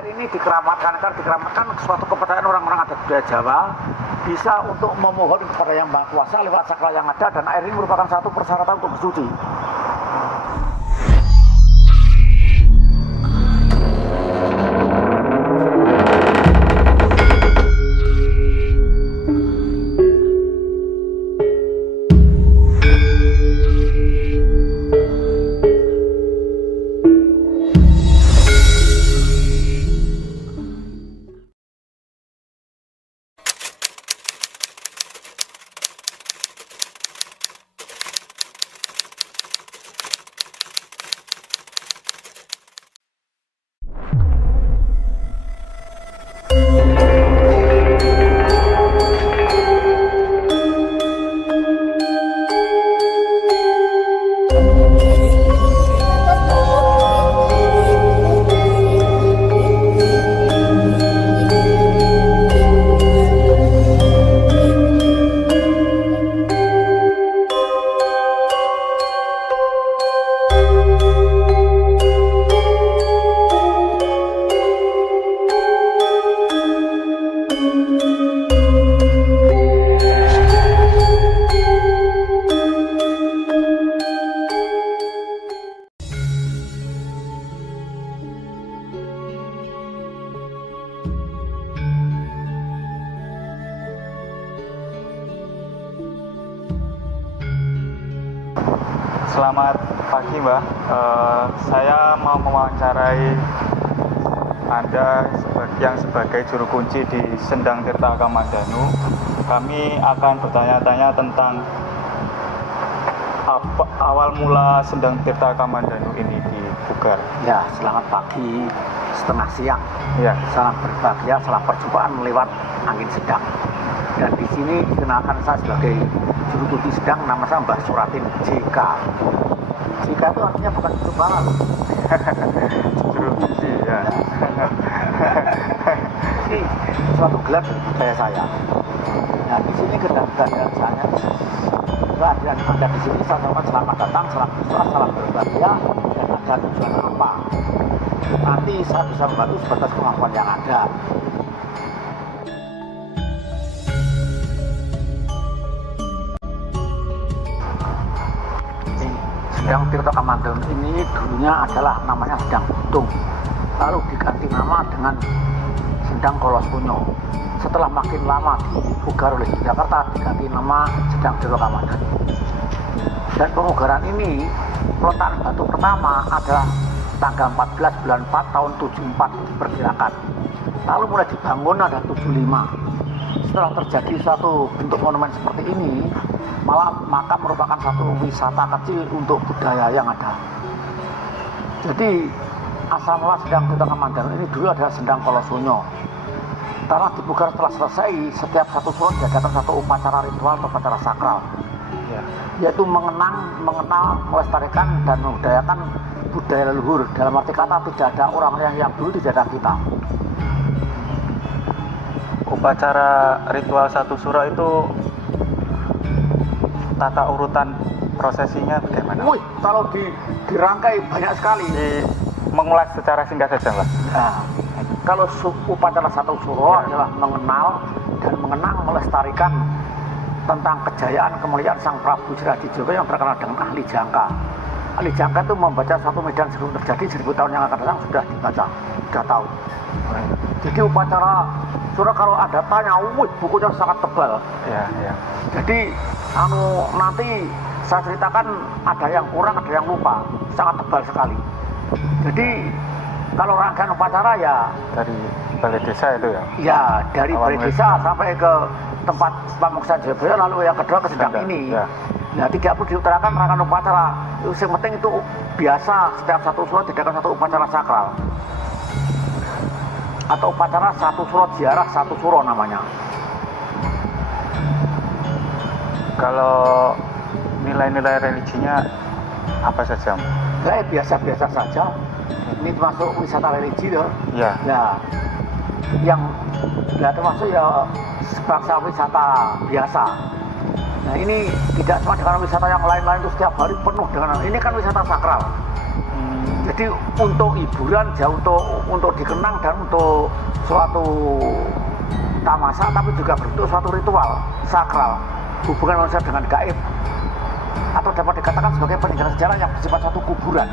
air ini dikeramatkan suatu kepercayaan orang-orang adat budaya Jawa bisa untuk memohon kepada Yang Maha Kuasa lewat sakral yang ada, dan air ini merupakan satu persyaratan untuk bersuci. Selamat pagi Mbak, saya mau mewawancarai Anda yang sebagai juru kunci di Sendang Tirta Kamandanu. Kami akan bertanya-tanya tentang awal mula Sendang Tirta Kamandanu ini dibugar. Ya, selamat pagi setengah siang. Ya. Salam berbahagia, salam perjumpaan lewat angin sedang. Dan di sini dikenalkan saya sebagai juru kunci sedang, nama saya Mbah Suratin JK. JK itu artinya bukan juru banget. Juru kunci ya. Ini suatu gelar dari budaya saya. Nah, di sini kedatangan saya, kehadiran Anda di sini saya ucapkan selamat datang, salam bersuara, salam berbahagia, dan ada tujuan apa? Nanti saya bisa membantu sebatas kemampuan yang ada. Sendang Tirta Kamandanu ini dulunya adalah namanya Sendang Butung, lalu diganti nama dengan Sendang Kolosunyo. Setelah makin lama dipugar oleh Jakarta, diganti nama Sendang Tirta Kamandanu. Dan pemugaran ini, peletakan batu pertama adalah tanggal 14 bulan 4 tahun 74 diperkirakan. Lalu mulai dibangun ada 75. Setelah terjadi suatu bentuk monumen seperti ini, maka merupakan satu wisata kecil untuk budaya yang ada. Jadi asal mula Sendang Tirta Kamandanu ini dulu adalah Sendang Kolosunyo. Setelah dipugar, setelah selesai, setiap satu suro diadakan satu upacara ritual atau upacara sakral, yaitu mengenal, melestarikan dan membudayakan budaya leluhur. Dalam arti kata tidak ada orang yang dulu tidak ada kita. Upacara ritual satu suro itu tata urutan prosesinya bagaimana? Wih, kalau dirangkai banyak sekali. Mengulas secara singkat saja, Mbak. Nah, kalau upacara satu suro adalah mengenal dan mengenang melestarikan tentang kejayaan kemuliaan Sang Prabu Jodhidjogo yang terkenal dengan ahli jangka. Ahli jangka itu membaca satu medan sebelum terjadi 1000 tahun yang akan datang sudah dibaca, sudah tahu. Jadi upacara suro kalau ada tanya, bukunya sangat tebal. Ya. Jadi nanti saya ceritakan ada yang kurang, ada yang lupa, sangat tebal sekali. Jadi kalau rangkaian upacara ya dari balai desa itu ya? Ya, dari balai desa sampai ke tempat Pamungkasan Jayabaya, lalu yang kedua ke Sendang ini. Ya. Nah, tidak perlu diutarakan rangkaian upacara. Yang penting itu biasa setiap satu suro diadakan satu upacara sakral. Atau upacara satu suro ziarah satu suro namanya. Kalau nilai-nilai religinya apa saja? Biasa-biasa saja. Ini termasuk wisata religi loh. Ya. Nah, yang termasuk ya sebangsa wisata biasa. Nah, ini tidak sama dengan wisata yang lain-lain itu setiap hari penuh dengan ini kan wisata sakral. Jadi untuk hiburan, ya untuk dikenang dan untuk suatu tamasa, tapi juga bentuk suatu ritual sakral hubungan manusia dengan gaib, atau dapat dikatakan sebagai peninggalan sejarah yang bersifat suatu kuburan,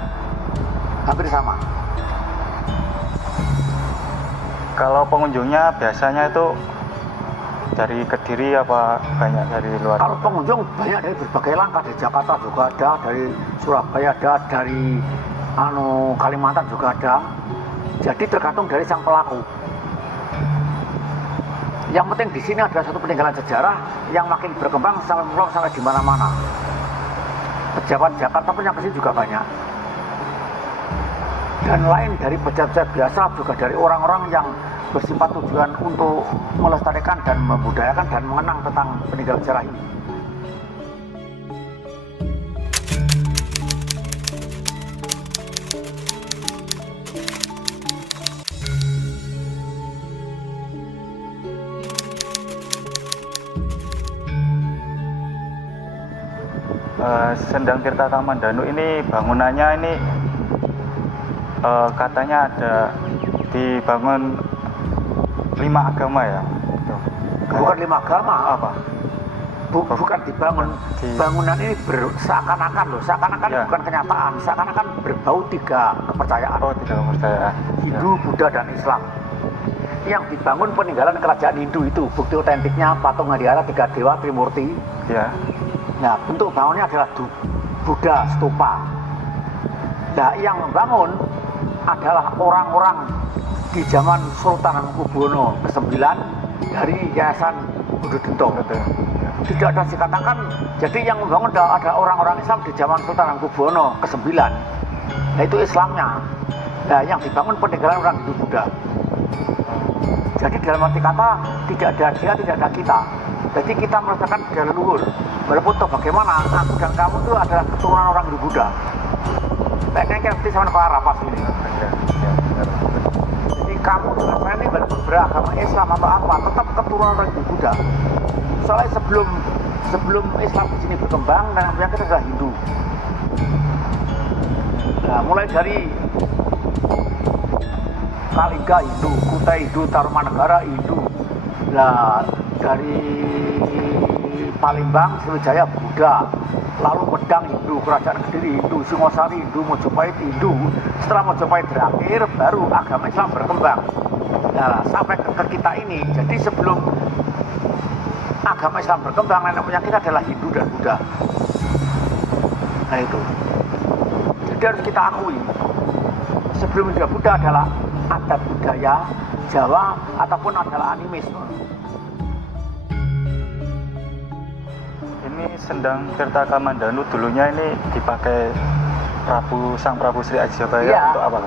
hampir sama. Kalau pengunjungnya biasanya itu dari Kediri apa banyak dari luar? Kalau pengunjung banyak dari berbagai langkah, dari Jakarta juga ada, dari Surabaya ada, dari Kalimantan juga ada. Jadi tergantung dari sang pelaku. Yang penting di sini adalah satu peninggalan sejarah yang makin berkembang sampai di mana-mana. Pejabat Jakarta pun yang kesini juga banyak. Dan lain dari pejabat biasa, juga dari orang-orang yang bersifat tujuan untuk melestarikan dan membudayakan dan mengenang tentang peninggalan sejarah ini. Sendang Tirta Kamandanu ini bangunannya ini katanya ada dibangun 5 agama ya? Bukan 5 agama. Apa? Bukan dibangun. Bangunan ini seakan-akan loh, seakan-akan ya. Bukan kenyataan, seakan-akan berbau 3 kepercayaan. Oh, 3 kepercayaan. Hindu, ya. Buddha, dan Islam. Yang dibangun peninggalan kerajaan Hindu itu, bukti otentiknya patung Hadihara 3 dewa Trimurti. Ya. Nah, bentuk bangunnya adalah Buddha stupa. Nah, yang membangun adalah orang-orang di zaman Sultan Hamengkubuwono ke-9 dari Yayasan Budha-Dento. Tidak ada dikatakan, jadi yang membangun ada orang-orang Islam di zaman Sultan Hamengkubuwono ke-9. Nah, itu Islamnya. Nah, yang dibangun peninggalan orang Hindu Buddha. Jadi dalam arti kata tidak ada dia, tidak ada kita. Jadi kita merasakan budaya leluhur. Walaupun toh bagaimana, aku dan kamu itu adalah keturunan orang Hindu Buddha. Kayaknya kita seperti sama Clara pas ini. Jadi kamu dengan saya ini walaupun beragama Islam atau apa, tetap keturunan orang Hindu Buddha. Soalnya sebelum Islam di sini berkembang, dan yang kita adalah Hindu. Nah, mulai dari Kalingga Hindu, Kutai Hindu, Tarumanegara Hindu. Nah, dari Palembang, Sriwijaya Buddha, lalu Medang Hindu, Kerajaan Kediri Hindu, Singosari Hindu, Mojopahit Hindu. Setelah Mojopahit berakhir, baru agama Islam berkembang. Nah, sampai ke kita ini, jadi sebelum agama Islam berkembang, nenek moyang kita adalah Hindu dan Buddha. Nah itu. Jadi harus kita akui, sebelum Hindu dan Buddha adalah adat budaya Jawa ataupun adalah animisme. Ini Sendang Tirta Kamandanu dulunya ini dipakai Sang Prabu Sri Ajabaya ya. Untuk apa?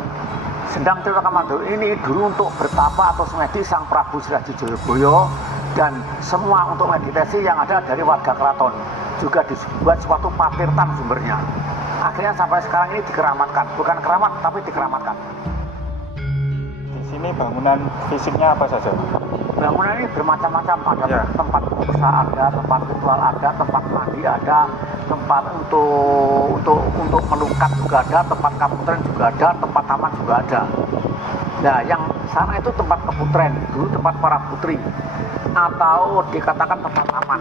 Sendang Tirta Kamandanu ini dulu untuk bertapa atau semedi Sang Prabu Sri Ajabaya dan semua untuk meditasi yang ada dari warga keraton. Juga dibuat suatu patirtan sumbernya. Akhirnya sampai sekarang ini dikeramatkan, bukan keramat tapi dikeramatkan. Di sini bangunan fisiknya apa saja? Bangunan ini bermacam-macam, ada ya. Tempat puasa ada, tempat ritual ada, tempat mandi ada, tempat untuk melukat juga ada, tempat kaputren juga ada, tempat taman juga ada. Nah, yang sana itu tempat keputren, dulu tempat para putri, atau dikatakan tempat taman.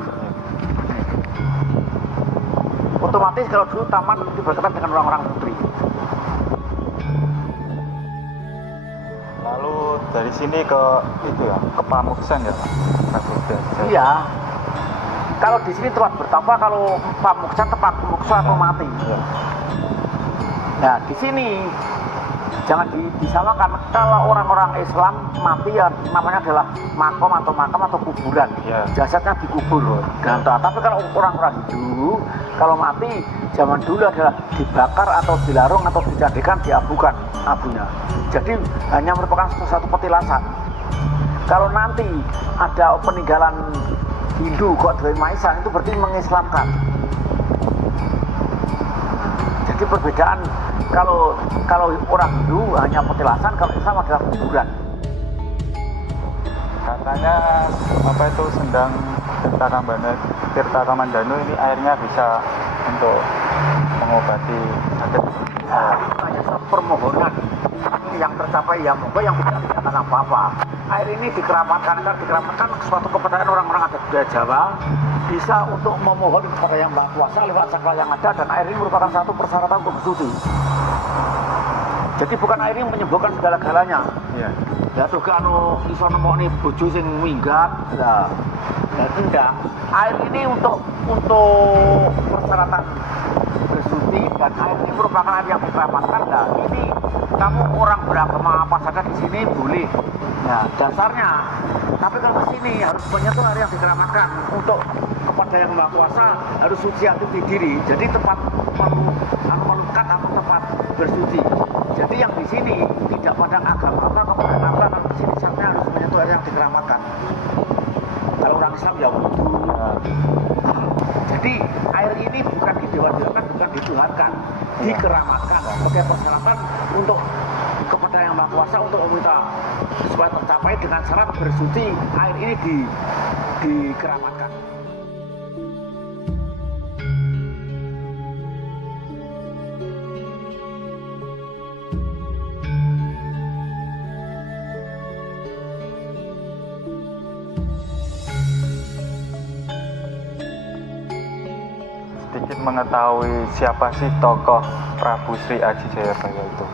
Otomatis kalau dulu taman itu berkaitan dengan orang-orang putri. Lalu dari sini ke itu ya, ke Pamuksan ya, Pak? Iya. Kalau di sini tempat bertapa, kalau Pamuksan tempat muksa atau mati. Ya. Nah, di sini jangan disamakan. Kalau orang-orang Islam mati ya namanya adalah makam atau kuburan. Ya. Jasadnya dikubur. Dan tapi kalau orang-orang Hindu kalau mati zaman dulu adalah dibakar atau dilarung atau dijadikan diabukan abunya. Jadi hanya merupakan satu petilasan. Kalau nanti ada peninggalan Hindu kok dari Maisan itu berarti mengislamkan. Jadi perbedaan kalau orang Hindu hanya petilasan, kalau Islam adalah kuburan. Katanya apa itu Sendang Tirta Kamandanu ini airnya bisa untuk mengobati sakit. Hanya permohonan yang tercapai ya moga yang tidak dikatakan apa-apa. Air ini dikeramatkan suatu kepercayaan orang-orang adat budaya Jawa bisa untuk memohon kepada Yang Maha Kuasa lewat sakral yang ada, dan air ini merupakan satu persyaratan untuk bersuci. Jadi bukan air ini menyembuhkan segala-galanya. Iya. Ya tuh kan iso nemokne bojo sing minggat. Lah. Dan tidak. Air ini untuk persyaratan bersuci, dan air ini merupakan air yang dikeramatkan. Nah, ini kamu orang beragama apa saja di sini boleh. Nah, dasarnya. Tapi kalau ke sini harus menyentuh air yang dikeramatkan. Untuk kepada Yang Maha Kuasa harus suci hati di diri. Jadi tempat melukat atau tempat bersuci. Jadi yang di sini tidak pandang agama apa kepada apa, kalau di sini saatnya harus menyentuh air yang dikeramatkan. Kalau orang Islam ya wudhu. Jadi air ini bukan didewa-dewakan, bukan dituhankan, dikeramatkan sebagai persyaratan untuk kepada Yang Maha Kuasa untuk meminta supaya tercapai dengan syarat bersuci. Air ini dikeramatkan. Sedikit mengetahui siapa sih tokoh Prabu Sri Aji Jayabaya itu.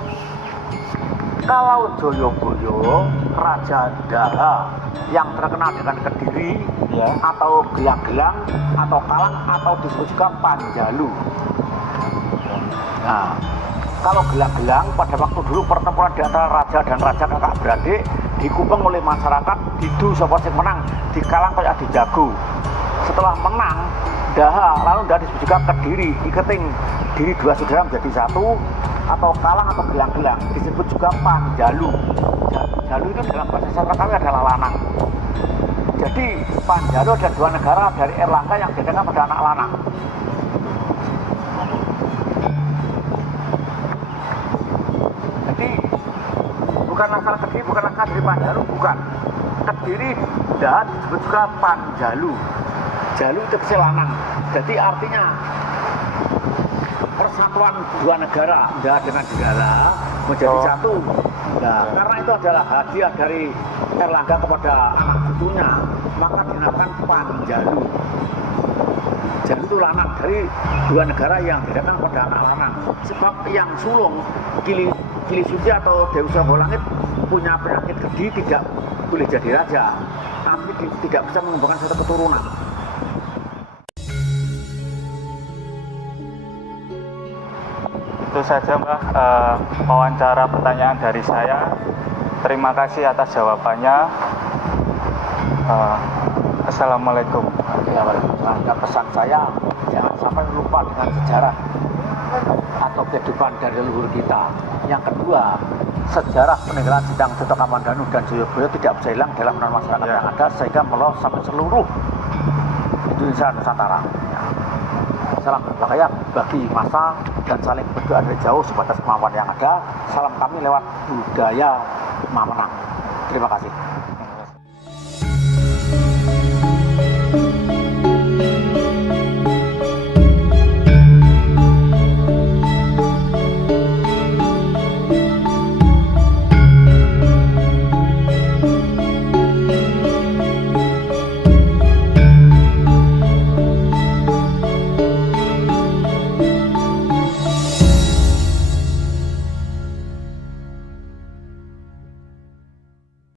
Kalau Joyoboyo, Raja Daha yang terkenal dengan Kediri, Ya. atau Gelang-Gelang, atau Kalang, atau disebut juga Panjalu. Nah, kalau Gelang-Gelang pada waktu dulu pertempuran di antara raja dan raja kakak beradik dikubeng oleh masyarakat, didu sapa sing menang, dikalang kayak dijago. Setelah menang, Daha lalu tidak disebut juga Kediri, iketing diri dua saudara menjadi satu, atau Kalang atau Gelang-Gelang disebut juga Panjalu. Jalu itu dalam bahasa sastra kami adalah lanang. Jadi Panjalu ada dua negara dari Erlangga yang diadakan pada anak lanang. Jadi bukan asal Kediri, bukan asal dari Panjalu, bukan. Kediri dan disebut juga Panjalu. Jalu itu kecil lanang. Jadi artinya persatuan dua negara, Nda dengan Jenggala menjadi satu. Nah, karena itu adalah hadiah dari Erlangga kepada anak cucunya, maka dinamakan Panjalu. Jalu itu lanang dari dua negara yang didatang pada anak lanang. Sebab yang sulung Kili Suci atau Dewi Langit punya penyakit kedi, tidak boleh jadi raja, tapi tidak bisa mengembangkan satu keturunan. Itu saja Mbah wawancara pertanyaan dari saya. Terima kasih atas jawabannya. Assalamualaikum. Ya, Waalaikumsalam. Pesan saya jangan sampai lupa dengan sejarah atau kehidupan dari leluhur kita. Yang kedua, sejarah peninggalan Sindang Tirta Kamandanu dan Joyoboyo tidak bisa hilang dalam masyarakat yang ada, sehingga meluas sampai seluruh Indonesia Nusantara. Salam berbahaya bagi masa dan saling berdoa dari jauh sebatas kemampuan yang ada. Salam kami lewat budaya Mamenang. Terima kasih.